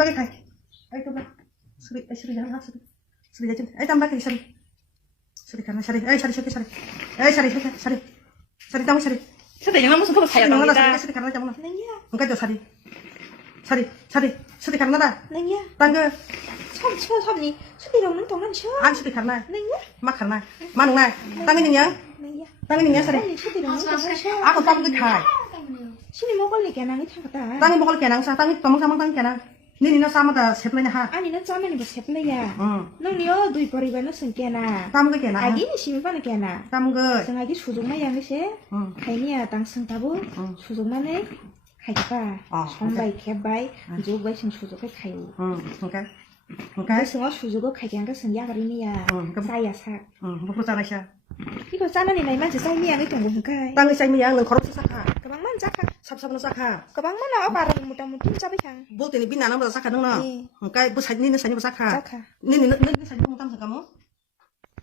bagi kai. Ay to ba. Suri jangan ha suri. Suri jajin. Ay tambah kai suri. Suri karena suri. Ay suri. Ay suri. Suri tamu suri. Suri jangan musuh tuh saya tahu kita. Suri karena jamu. Nengya. Engkau jauh suri. Suri karena dah. Nengya. Tangga. 참 니. 수리랑 는 동안 쳐. An suri karena. Nengya. Mak karena. Manung nai. Tangga nyeng. Nengya. Tangga nyeng suri. 수리랑 는 동안 쳐. Aku tahu ke kai. 신이 먹을 게 나는 타겠다. Tangga bokol kenang sa. Tangga tomong samang tangga kenang. Ni na sama dah seplenya ha. 아니 는 짜면 이거 셉네야. 너니요 두이 버리바는 승께나. Tamu ke kenang. 아기는 심판은 깨나. Tamu ke. 승아기 수족만 양것이. 하이니야 땅 승다부. 수족만에 가이가. 손바이 개바이. 조바이 승 수족에 가요. Okay. 그 승어 수족을 가게 한거 승야가리니야. 싸야 사. Buku sana siya. 이거 짜는 이 만지 싸이니야 이 동고 hunkai. Tangga saya miyang nang korupsi saka. 가방만 자카. Sab-sab na saka. 가방만 나와 바로 무다무tum 짜비향. Bul tini bina nang saka nang na. Engkai bu sani sani bu saka. 자카. Ni sani bu tam kamu.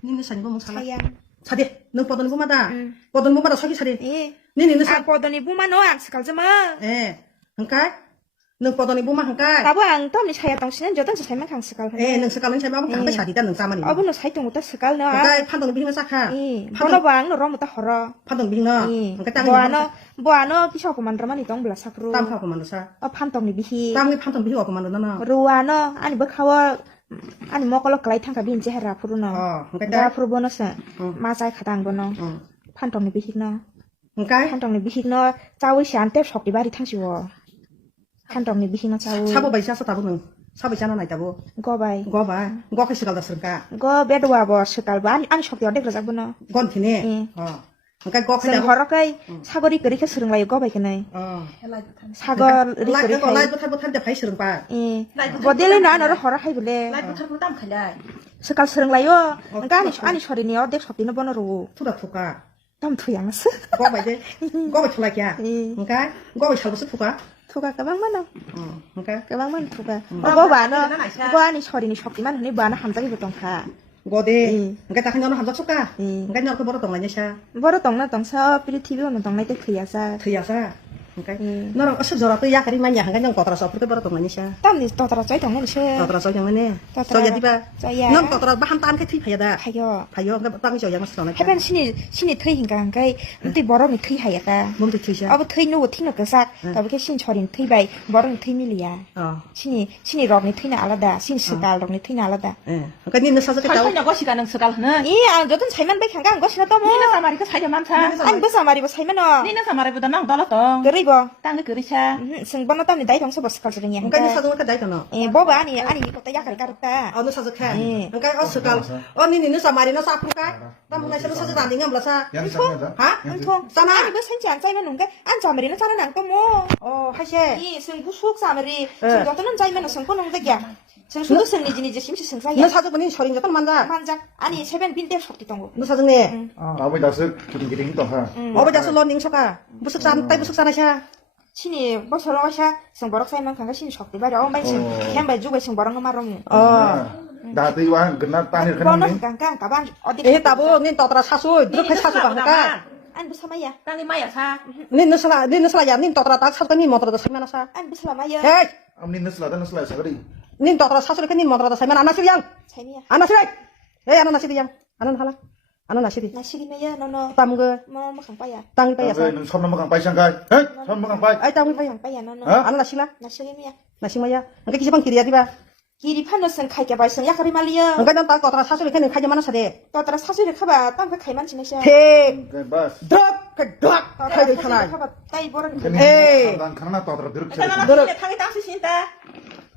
Ni sani bu salah. 사양. Sade, nang podon bu mada. Podon bu mada sagi sade. 예. Ni 아 보더니 부만 너 악스칼 좀 마. Engkai. Nang podon bu mah engkai. 나보 안 떠니 차야 당신은 저던 살만 강스칼. Nang sekarang saya mau kang sadi dan nang sama ni. 어부는 사이동부터 스칼 너. Engkai pandong bing saka. 번호 방 너로부터 허러. Pandong bing na. Engkai tang. 뭐하노 비셔고 만들어만 이동 불라 사크로. Tam pa ko man sa. 판동니 비히. Tam ni pandong bing ko man na. 루아노 아니 뭐 카워 아니 먹을로 클라이 탕가 빈지 해라 부르노. engkai 다 부르 보너스. 마사이 가당 보노. 판동니 비히노. Engkai. 판동니 비히노 짜위 시한테 속디 바리 탕시워. 판동니 비히노 짜위. Sabo bai sa tabu nang. Sabo sana nai tabu. 거바이. Go ba. Go ka sikal da serka. 거 베드와 버 스칼 바 아니 속디 어디 그러자 보노. Gon thine. Engkai go ka 생 허럭가이 사거리 그렇게 스릉가이 거바이 그네. 사거리 Lai 그렇게. ko lai butar da phai serung pa. 예. 뭐델레 나너를 허락하이 불래. Lai putar putar kaya. 스칼 스릉라요. 그러니까 아니 소리니 어디 속디는 번호로. Tuda thuka. 땀 투양스. Go bai de. Go bai thulai kya. Engkai. Go bai chal bu thuka. 투가 가방만어. Engkai. 가방만 투가. 거 봐너. 거 아니 소리니 속디만 하니 뭐하나 함자기 보통카. Go de. Engkai ta khan ham suka. Engkai nyor ko boro tong lai nya sha. 뭐로 동나 동서 비리 TV 오는 동네 때 그야사. Thia sa. Engkai. Nor asuk jora tu ya kari manya engkai nang kotra so boro tong lai nya sha. 땀니 또더라 짜이 동네 셔. Kotra so yang ne. So ya diba. 짜야. Nang kotra bahan tan ke thi phaya da. 하여. Phayo engkai tang jo yang mas na. 해변 신이 트이hin가 한가이 근데 뭐라미 트이 하야가. Mom tu thi sha. 아부 트이 누구 트이는 그사. 더비게 신 처린 트이바이 뭐랑 트이밀이야. 신이 럭니 트이나 알아다. 신 스갈 럭니 트이나 알아다. Engkai ni sa sa ka. Kalau nyawa sih kan sekal na. 이 저든 살만 백 한가 안 것이나 또 뭐. Ni na samari ka saya mansa. 아니 무슨 말이 뭐 살만 어. Ni na samari buta nang dala to. 그리고 Tang ke risha. 승번호 때문에 나이 동서 버스 갈지르냐. Engkai ni sa ka dai ka no. 예, 뭐봐 아니 이거 또 약을 가르다. Ano sa ka. Engkai sekal. Ni sa mari na sa pruka. Tam ngai sa sa dan dingam la sa. Ha? 안통. Sana. 아니 뭐 생지 안 짜면 뭔가 안 짜면이는 짜는 안또 뭐. Hashe. 이 승부 수옥 사면이 승도는 짜면 승권은 되게. 승수도 승리진이지 심시 No 승사야. sa ni sorin jatan manja. 만장 아니 세변 빈대 속디 동고. No sa ni. 아버지 다스 기둥기둥 또 하. Oba ja so ning soka. Busuk san tai busuk sana sha. 신이 뭐 서러워샤 승버럭 사이만 간가 신이 속디 바려 엄마 신 캔바 주고 승버럭 마롱. 다들 와 그나 따니 번호 그는 깡깡 가방 어디 Eh tabu ni totra sasu. Druk phai sasu ka ka. 안 부사마야. Tang ni maya sa. Ni sala ya ni totra tak sal ka ni motor da samana sa. 안 부사마야. Hey. amni nasla da nasla sagari Ni totra sasu ka ni motor da samana ana sir yang. 재미야. Ana sir. Eh ana nasir yang. Ana hala. Ana nasir. 나 시리매야 너너 Tam ge. 뭐 강빠야. Tang pa ya sa. 능 섬 넘어간 빠이 상가이 에? 섬 넘어간 빠이 Ai tang pa ya. 강빠야 너너. Ana nasila. 나 시리매야. Nasimaya. Engkai kisipang kiri ya diba. 길이 판너선 칼게 발성 약하리 말리야. Engkai nang ta totra sasu ka ni khaja mana sa de. 또따라 사수를 카바 땅그 칼만 지내셔. Te. bas Druk ka druk. Khai de khana. 카바 따이 보라. Hey. 난 강나 떠들어 들을 Kana na Doro. tangi tang si sinta.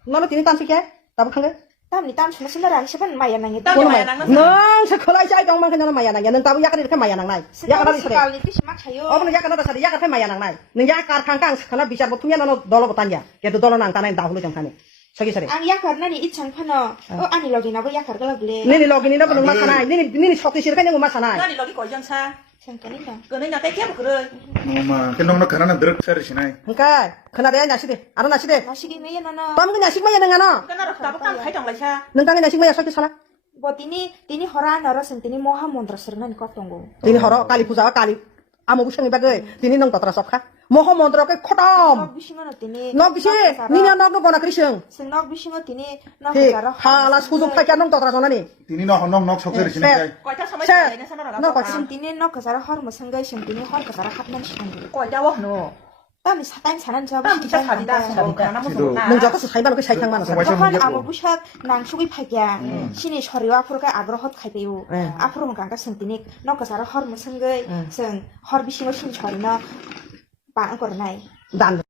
Nono tini tan sikhe. Tabu khang ge. 땀니 땀 주나 신나라 시반 마야 낭이. Tang maya nang na. Nang sa kholai sai dong mang khana maya nang ya nang tabu yakari ka maya nang nai. Yakara ni sare. 스칼리 뜻이 막 차요. Obno yakana da sare yakar maya nang nai. Ning yakar khang kang khana bicar botumya nono dolo botanya. Kedo dolo nang tanai dahulu jang khane. Sagi sare. 안 약하나니 이창 파너. 아니 여기나 뭐 약하를 그래. Nini logini na belum makanai. Nini shokti sir kan yang masanai. Ngani logi ko jan sa. 잠깐이다. Kene nya te kya bukre. 엄마 걔놈나 가나나 들을 사리 시나이 Engkai. Khana de nyaside. Aro naside. 나시기 매야 너너. Tam ge nyasik maya nang ana. Kana ro ta bukang khai tong lai sa. Nang tang nyasik maya sokti sala. 뭐 디니 허라 너러선 디니 모하 몬드러스는 것 동고. Tini horo kali puja kali 아무 부싱이 바그 디니 능 더더라 섭카 모호 몬드로게 코덤 비싱은 어때니 너 비시 니냐 너도 거나 그리싱 승낙 비싱은 어때니 너 히 그자로 하라 소중 팔자 능 더더라 전하니 Tini nok soksari sinay. Coi chắc sao mấy Xe. cái này sao nó là Nó nó coi còn 승띠니 너 그자로 허르면 승가이 승띠니 허르 그자로 합난 시간이 coi ra quá nó 땀이 사단 사는 저 tao chỉ chắc phải đi ra xong rồi nó một 능 저거 사이만 그 사이탕 많아 정말 저건 좀 아무 부샥 낭숙이 팔기야 신이 저리와 앞으로가 아그로 헛 갈게요 응. 앞으로는 강가 승띠니 너 그자로 허르면 승가이 승 허르 비싱어 신 저리나 빵 거르나이 난